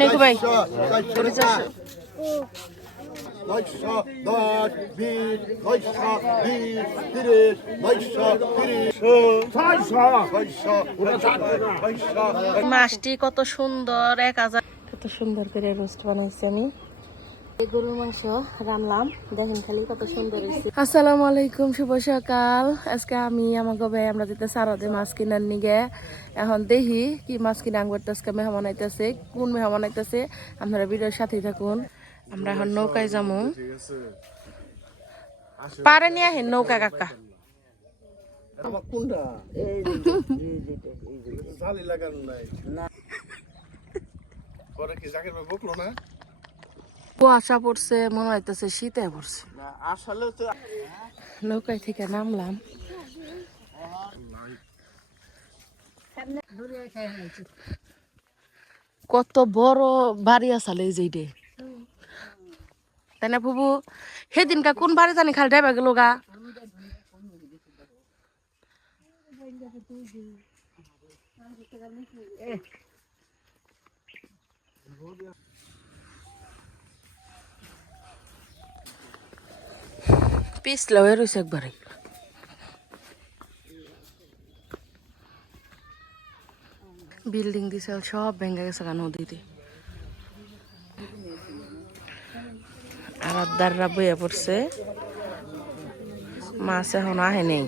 নাকি ভাই। ছয়শো মাছটি কত সুন্দর এক হাজার। কত সুন্দর করে রোস্ট বানাইছি আমি। গরুর মাংস রান্নাম দেখেন খালি কত সুন্দর হয়েছে। আসসালামু আলাইকুম শুভ সকাল। আজকে আমি আমাকে ভাই আমরা যেতে মাছ কিনার নিগে। এখন দেখি কি মাছ কিনা আনব আজকে মেহমান আইতেছে। কোন মেহমান আইতেছে? আপনারা ভিডিওর সাথেই থাকুন। আমরা এখন নৌকায় যাব পারে নিয়ে আহেন নৌকা কাকা। কোনটা? জালি লাগানো নাই। পরে কি জাকির ভাই বকলো না? কুয়াশা পড়ছে মনে হইতেছে শীতে পড়ছে। নৌকায় থেকে নামলাম। কত বড় বাড়ি আসালে এই যেইটে তাই না ফুবু সেদিনকা কোন বাড়ি জানি খালি ড্রাইভার গেল গা। পিছলে হয়ে রয়েছে একবারে বিল্ডিং দিছে সব ভেঙে গেছে নদীতে। আর আদাররা বইয়া পড়ছে মাছ এখন আহে নেই।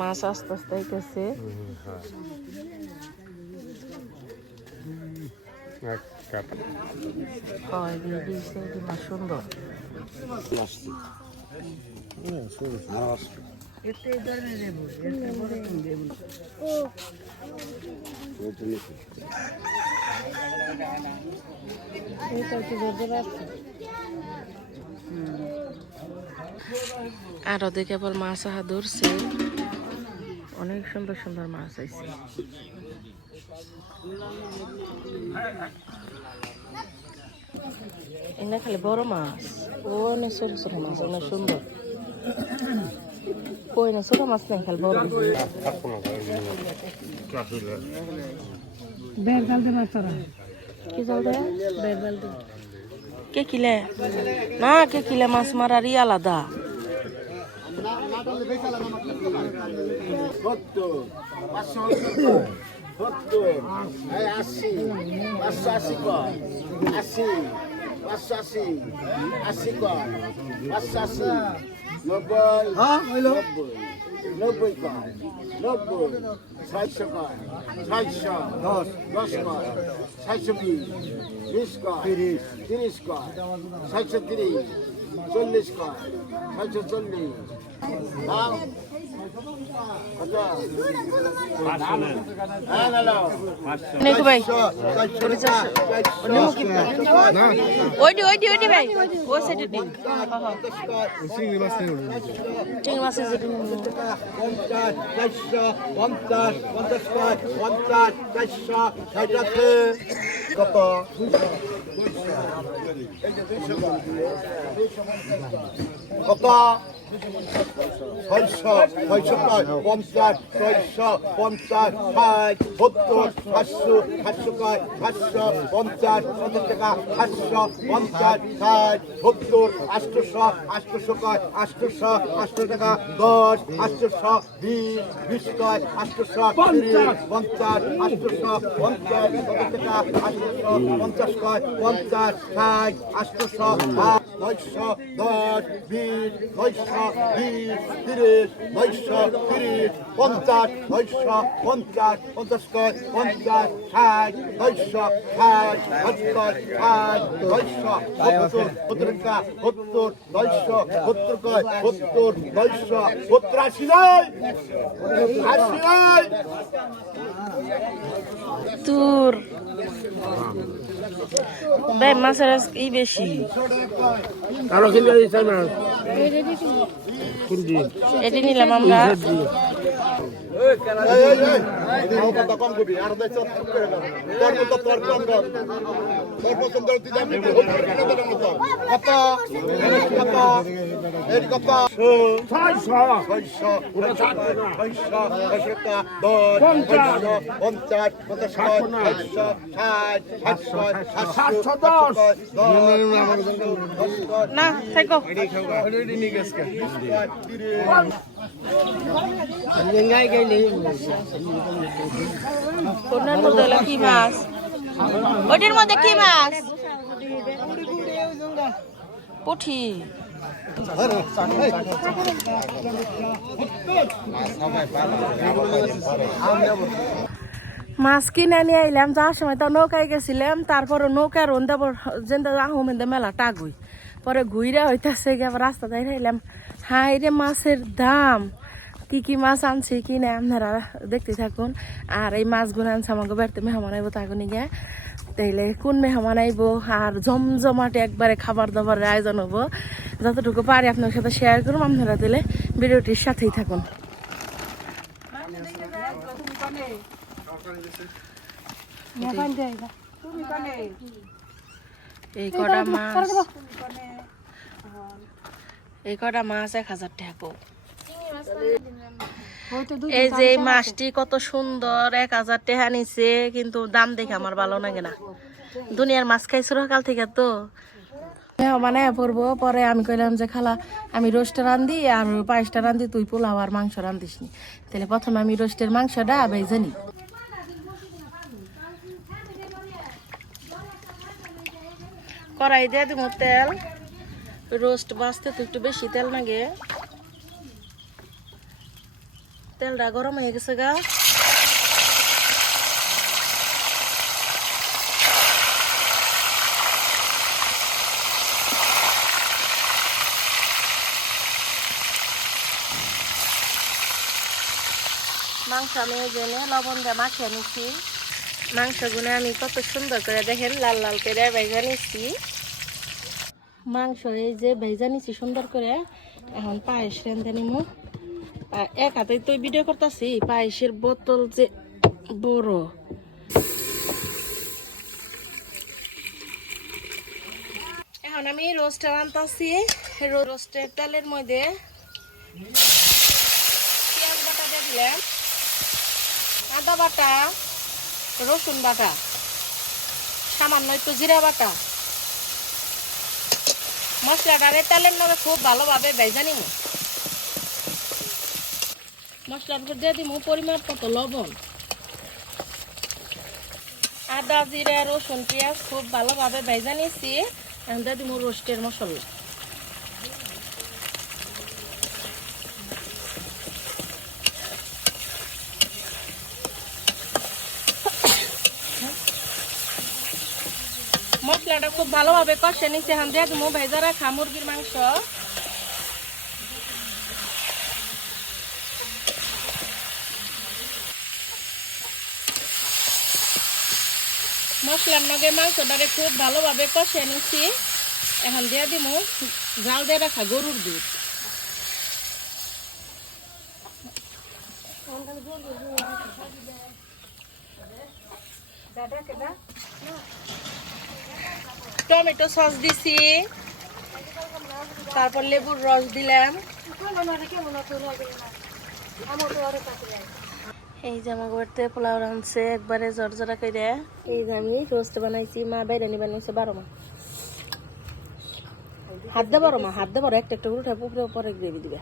মাছ আস্তে আস্তে আইতেছে। সুন্দর। আর ওদের কেবল মাছ আহা ধরছে। অনেক সুন্দর সুন্দর মাছ আইছে এনে খালি বড় মাছ। ও অনেক ছোট ছোট মাছ অনেক সুন্দর। কই না ছোট মাছ নাই খালি বড়। কি জল দে? কে কিলে? না কে কিলে? মাছ মারারই আলাদা। সত্তর পাঁচশো সত্তর আশি পাঁচশো আশি কর আশি পাঁচশো আশি আশি কর পাঁচশো আশি নব্বই নব্বই নব্বই কর নব্বই ছয়শো কর ছয়শো বিশ বিশ কর তিরিশ তিরিশ কর ছয়শো তিরিশ চল্লিশ কর ছয়শো চল্লিশ ওইটি ওইটি ওইটি ভাই ওই সাইডে দিন চিংড়ি মাছ আছে যেটা পঞ্চাশ চারশো পঞ্চাশ পঞ্চাশ পঞ্চাশ চারশো কত কত? ছয়শো ছয়শো পাঁচ পঞ্চাশ, ছয়শো, পঞ্চাশ, ষাট, সত্তর, সাতশো সাতশো পাঁচ সাতশো, পঞ্চাশ পঞ্চাশ টাকা, সাতশো, পঞ্চাশ, ষাট, সত্তর আটশোশো আটশোশো পাঁচ আটশোশো আটশো টাকা, দশ আটশোশো বিশ বিশ কয় আটশোশো তিরিশ, পঞ্চাশ আটশোশো পঞ্চাশ পঞ্চাশ টাকা আটশোশো পঞ্চাশ পঞ্চাশ ষাট আটশোশো আট নয়শো দশ, বিশ নয়শো বিশ তিরিশ নয়শো তিরিশ, পঞ্চাশ নয়শো পঞ্চাশ পঞ্চাশ কয় পঞ্চাশ ষাট নয়শো ষাট, সত্তর ষাট নয়শো সত্তর সত্তর সত্তর নয়শো সত্তর কয়, সত্তর নয়শো ভাই মাছের ই বেশি? আরও কিনতে চাই না এটি নিলাম আমরা। কম করবি আর তোর করে কম যাবি কত কত এই কত পঞ্চাশ পঞ্চাশ সাতশো দশ না, থাকো। মধ্যে হলো কি মাছ? মধ্যে কি মাছ? পুঠি। মাছ কিনে নিয়ে আইলাম, যাওয়ার সময় তো নৌকায় গেছিলাম তারপরে নৌকার রন্দা যেন আহমেদে মেলা টাগুই। পরে ঘুইরা হইতাছে রাস্তা দাঁড়িয়ে আইলাম হাই রে মাছের দাম। কি কি মাছ আনছি কিনে আপনারা দেখতে থাকুন। আর এই মাছগুলো আনছে আমাকে বাড়িতে মেহমান আইব তাগুনি গিয়ে। তাইলে কোন মেহমান আইব আর জমজমাটে একবারে খাবার দাবারের আয়োজন হব। যতটুকু পারি আপনার সাথে শেয়ার করুন আপনারা দিলে ভিডিওটির সাথেই থাকুন। এই কটা মাছ, এই কটা মাছ এক হাজার টাকা। এই যে মাছটি কত সুন্দর, এক হাজার টাকা নিছে, কিন্তু দাম দেখে আমার ভালো লাগে না। দুনিয়ার মাছ খাইছিল কাল থেকে তো? মানে পড়ব পরে আমি কইলাম যে, খালা, আমি রোস্টে রান্ধি আর পায়েসটা রান্ধি, তুই পোলাও আর মাংস রান্ধিস নি তাহলে প্রথমে আমি রোস্টের মাংসটা ভেজে নি কড়াই দিয়ে দিব তেল। রোস্ট বাঁচতে তো একটু বেশি তেল লাগে। তেলটা গরম হয়ে গেছে গা। মাংস আমি জেনে লবণ দিয়ে মাখিয়ে নিচ্ছি মাংসগুলো আমি কত সুন্দর করে দেখেন, লাল লাল করে ভেজে নিচ্ছি মাংস এই যে ভেজে নিচ্ছি সুন্দর করে। এখন পায়েস রেঁধে নিমু। এক হাতে তো ভিডিও করতেছি, পায়েসের বোতল যে বড়। এখন আমি রোস্ট রান্তাছি রোস্টের তেলের মধ্যে পেঁয়াজ বাটা দিয়ে দিলাম, আদা বাটা, রসুন বাটা, সামান্য একটু জিরা বাটা। মশলাটারে তেলের নামে খুব ভালোভাবে ভেজে নিব মশলার উপর দিয়ে দিব পরিমাণ মতো লবণ। আদা, জিরা, রসুন, পেঁয়াজ খুব ভালোভাবে ভেজে নিয়েছি। দিয়ে দিব রোস্টের মশলা। মশলাটা খুব ভালোভাবে কষে নিচ্ছে এখন দিয়ে দিব ভেজা রাখা মুরগির মাংস। মশলার নগে মাংসটারে খুব ভালোভাবে কষে নিচ্ছি। এখন দিয়ে দিব জাল দিয়ে রাখা গরুর দুধ। টমেটো সস দিছি। তারপর লেবুর রস দিলাম। এই যে আমার বাড়িতে পোলাও রাঁধছে, একবারে জর্জরা করে এই যে আমি রোস্ট বানাইছি, মা বাইরানি বানাইছে বারো মা। হাত দে বারো মা, হাত দে বারো, একটা একটা উঠে পুকুরে পরে গ্রেভি দিবে।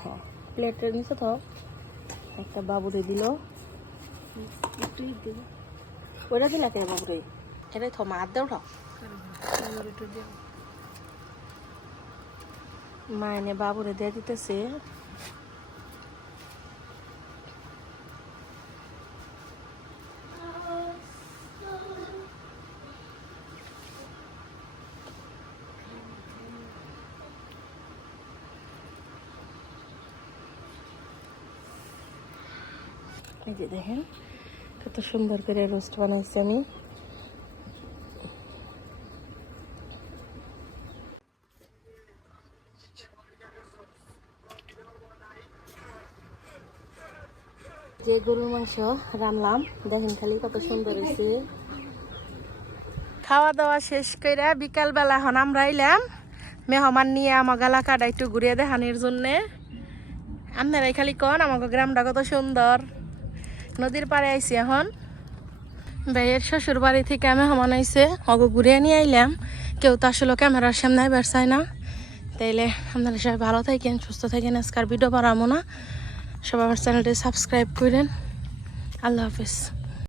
হ্যাঁ প্লেটের নিচে তো একটা বাবু দিয়ে দিল। ওইটা দিলা কে বাবু রে এটাই থ মা, হাত দে উঠাও। মা এনে বাবুরে দিয়ে দিতেছে। এই যে দেখেন, কত সুন্দর করে রোস্ট বানাইছি আমি। যে গরুর মাংস রান্নাম দেখেন খালি কত সুন্দর হয়েছে খাওয়া দাওয়া শেষ করে বিকালবেলা এখন আমরা এলাম মেহমান নিয়ে আমার এলাকাটা একটু ঘুরিয়ে দেখানোর জন্যে। আপনারাই খালি কন আমাকে গ্রামটা কত সুন্দর। নদীর পাড়ে আইছি এখন। ভাইয়ের শ্বশুর বাড়ি থেকে আমি সমান আইসে অগো ঘুরিয়ে নিয়ে আইলাম। কেউ তো আসলে ক্যামেরার সামনে বেরসায় না। তাইলে আপনারা সবাই ভালো থাকেন, সুস্থ থাকেন। আজকার ভিডিও বাড়াবো না। সবাই আমার চ্যানেলটি সাবস্ক্রাইব করেন। আল্লাহ হাফিজ।